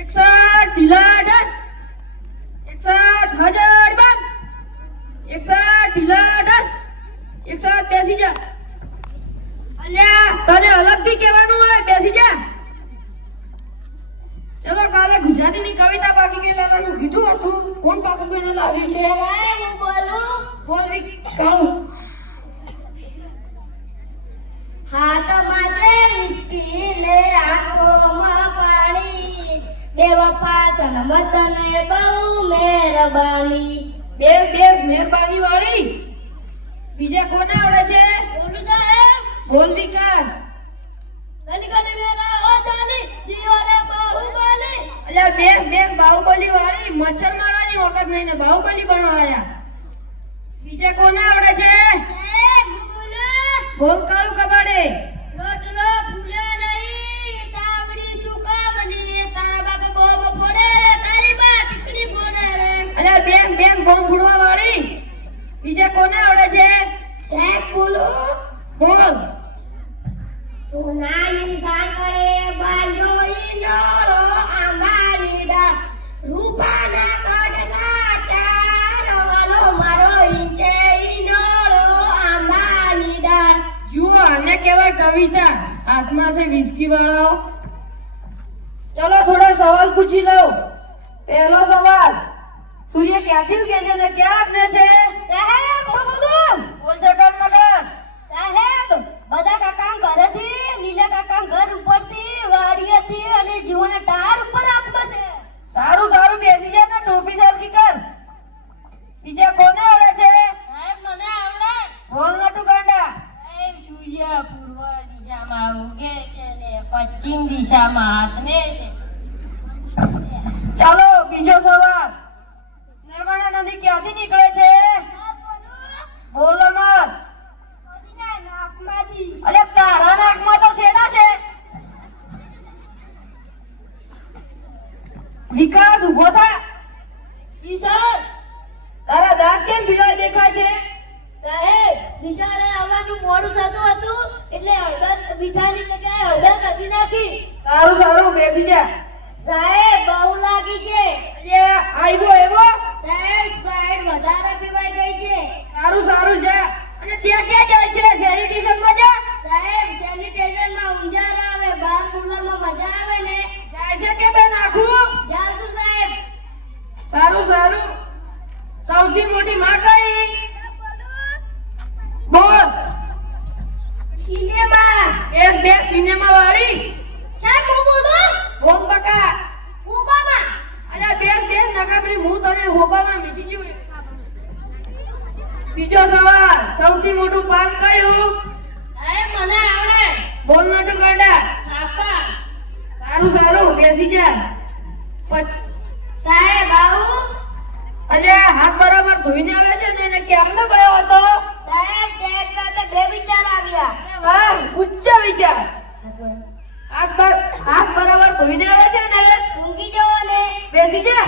61 ઢીલા ડન 61,000 બંધ 61 ઢીલા ડન 61 બેસી જા અલ્યા તને અલગથી કહેવાનું હોય બેસી જા ચલો કાલે ગુજરાતીની કવિતા બાકી કે લાવવાનું કીધું હતું કોણ પાકું કઈને લાવ્યું છે હું બોલું બોલવી કાળું હાથમાં છે વિસ્કી ને આંખોમાં પાણી બેવફા સનમત ને બહુ મહેરબાની બે મહેરબાની વાળી બીજા કોને આવડે છે બોલું સાહેબ બોલ વિકાસ ગલી ગલી મેરા ઓ ચાલી જીઓ રે બાહુબલી અલ્યા બે બાહુબલી વાળી મચ્છર મારવાની વખત નહીં ને બાહુબલી બનાવાયા બીજા કોને આવડે છે સાહેબ હું બોલું બોલ કાળું કબાડે રોટલો ફૂલે નહીં તાવડી સુકા બની તારા બાપે બોબ ફોડે રે તારી બા ટીકડી ફોડે રે અલ્યા બેન બોમ્બ ફોડવા વાળી બીજા કોને આવડે છે સાહેબ બોલું બોલ સોનાની સાંકળે બાંધ્યો ઈંડોળો આંબાની ડાળ રૂપાના કડલા ચાર વાલો મારો ઈંચે ઈંડોળો આંબાની ડાળ જુઓ આને કહેવાય કવિતા હાથમાં છે વિસ્કી વાળાઓ ચલો થોડા સવાલ પૂછી લઉં પહેલો સવાલ સૂર્ય ક્યાંથી ઉગે છે ને ક્યાં આપને છે સાહેબ હું બોલું બોલ જગન મગન સાહેબ બધા કાકા ઘરેથી લીલા કાકા ઘર ઉપરથી વાડીએથી અને જીવોના ટાર ઉપર આત્મા છે સારું બેસી જા ને ટોપી સરખી કર બીજા કોને આવડે છે સાહેબ મને આવડે બોલ નટુ ગાંડા સાહેબ સૂર્ય પૂર્વ દિશામાં ઉગે છે ને પશ્ચિમ દિશામાં આથમે છે. ચાલો બીજો સવાલ નર્મદા નદી ક્યાંથી નીકળે છે બોલ અમર અરે તારા નાકમાં તો છેડા છે વિકાસ ઉભો થા જી સર તારા દાંત કેમ ભીલા દેખાય છે સાહેબ નિશાળે આવવાનું મોડું થતું હતું એટલે હળદર મીઠાની જગ્યાએ હળદર ઘસી નાખી સારું બેસી જા સાહેબ બહુ લાગી છે અરે આવ્યો એવો સાહેબ સ્પ્રાઇટ વધારે પીવાઈ ગઈ છે સારું જા અને ત્યાં ક્યાં જાય છે સેનિટેશનમાં જા સાહેબ સેનિટાઈઝરમાં ઊંઝાર આવે બાર મુરલામાં મજા આવે ને જાય છે કે બે નાખું જાવશું સાહેબ સારું સૌથી મોટી માં કઈ બોલ સિનેમા બે સિનેમા વાળી સાહેબ હું બોલું બોલ બકા ઓબામા અલ્યા બે નકામણી હું તને હોબામાં મીચી ગયું બીજો સવાલ સૌથી મોટું પાક કયું સાહેબ મને આવડે બોલ નટુ ગાંડા સાપા સારું બેસી જા સાહેબ આવું અલ્યા હાથ બરાબર ધોઈને આવે છે ને એને કેમનો ગયો હતો સાહેબ ટેગ સાથે બે વિચાર આવ્યા અરે વાહ ઉચ્ચ વિચાર હાથ બરાબર ધોઈને આવે છે ને સૂંઘી જવો ને બેસી જા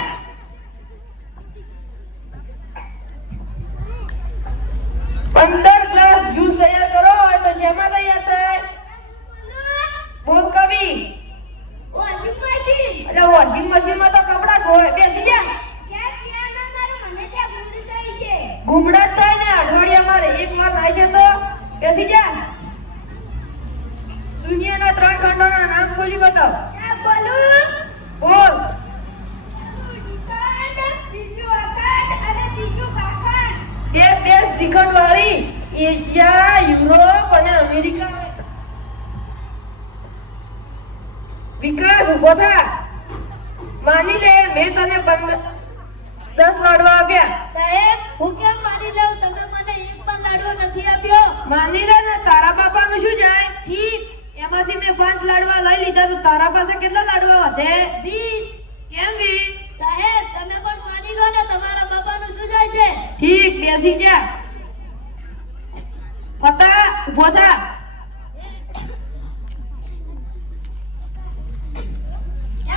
15 ગ્લાસ જ્યુસ તૈયાર કરો હોય તો શેમાં તૈયાર થાય બોલ કવિ વોશિંગ મશીન અરે વોશિંગ મશીનમાં તો કપડા ધોય બેસી જા સાહેબ ત્યાંના મારું મને ત્યાં ગુંડ થઈ છે ગુમડા જ થાય ને અઠવાડિયામાં એક વાર થાય છે તો બેસી જા દુનિયાના 3 ખંડોના નામ બોલી બતાવ સાહેબ બોલું બોલ બીજું અખંડ અને ત્રીજું કાખંડ બે શ્રીખંડ વાળી એશિયા યુરોપ અને અમેરિકા વિકાસ ઉભો થા માની લે મેં તને 10 લાડવા આપ્યા સાહેબ હું કેમ માની લઉં તમે મને એક પણ લાડવો નથી આપ્યો માની લે ને તારા બાપાનું શું જાય ઠીક એમાંથી મેં 5 લાડવા લઈ લીધા તો તારા પાસે કેટલા લાડવા વધે 20 કેમ 20 સાહેબ તમે પણ માની લો ને તમારા બાપાનું શું જાય છે ઠીક બેસી જા પતા ઉભો થા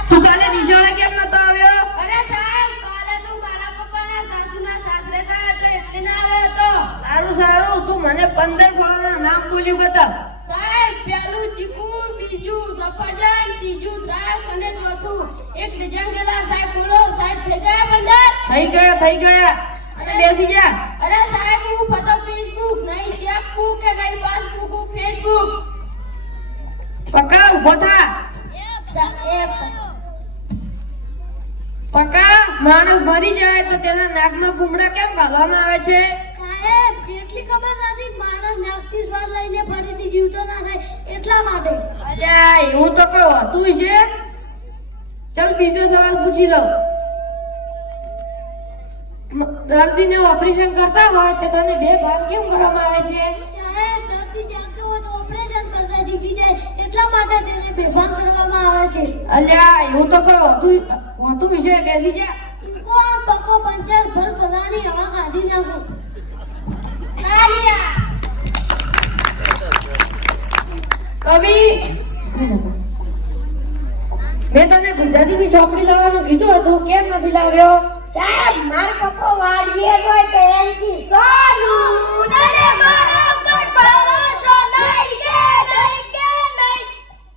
તું કાલે નિશાળે કેમ નતો આવ્યો અરે સાહેબ કાલે તો મારા પપ્પાના સાસુના સાસરે ગયા એટલે ના આવ્યો હતો સારું તું મને 15 ફળોના નામ બોલી બતાવ સાહેબ પેલું ચીકુ બીજું બીજું સફરજન, ત્રીજું દ્રાક્ષ અને ચોથું એક ડઝન કેળા. સાહેબ બોલો, સાહેબ થઈ ગયા બંદર? થઈ ગયા અને બેસી જા. અરે સાહેબ, હું ફતો ફેસબુક નહીં, ચેકબુક કે નહીં પાસબુક, હું ફેસબુક. પકા ઉભો થા. પકા માણસ મરી જાય તો તેના નાકમાં ભૂમડા કેમ ઘાલવામાં આવે છે? સાહેબ એટલી ખબર નથી, મારા નાકથી સ્વાદ લઈને ફરીથી જીવતો ના થાય એટલા માટે. અલ્યા એવું તો કહો તું છે. ચાલ બીજો સવાલ પૂછી લઉં. દર્દીને ઓપરેશન કરતા હોય તો તને બે ભાગ કેમ કરવામાં આવે છે? સાહેબ દર્દી જાગતો હોય તો ઓપરેશન કરતા શીખી જાય એટલા માટે તેને બેભાન કરવામાં આવે છે. અલ્યા એવું તો કહો તું વિશે બેસી જા. કોણ પકો પંચર ભલ ભલાની હવા કાઢી નાખો. તાલિયા. કવિ મેં તને ગુજરાતીની ચોપડી લાવવાનું કીધું હતું, કેમ નથી લાવ્યો? સાહેબ માર પપ્પા વાડીએ ગયો તો એનથી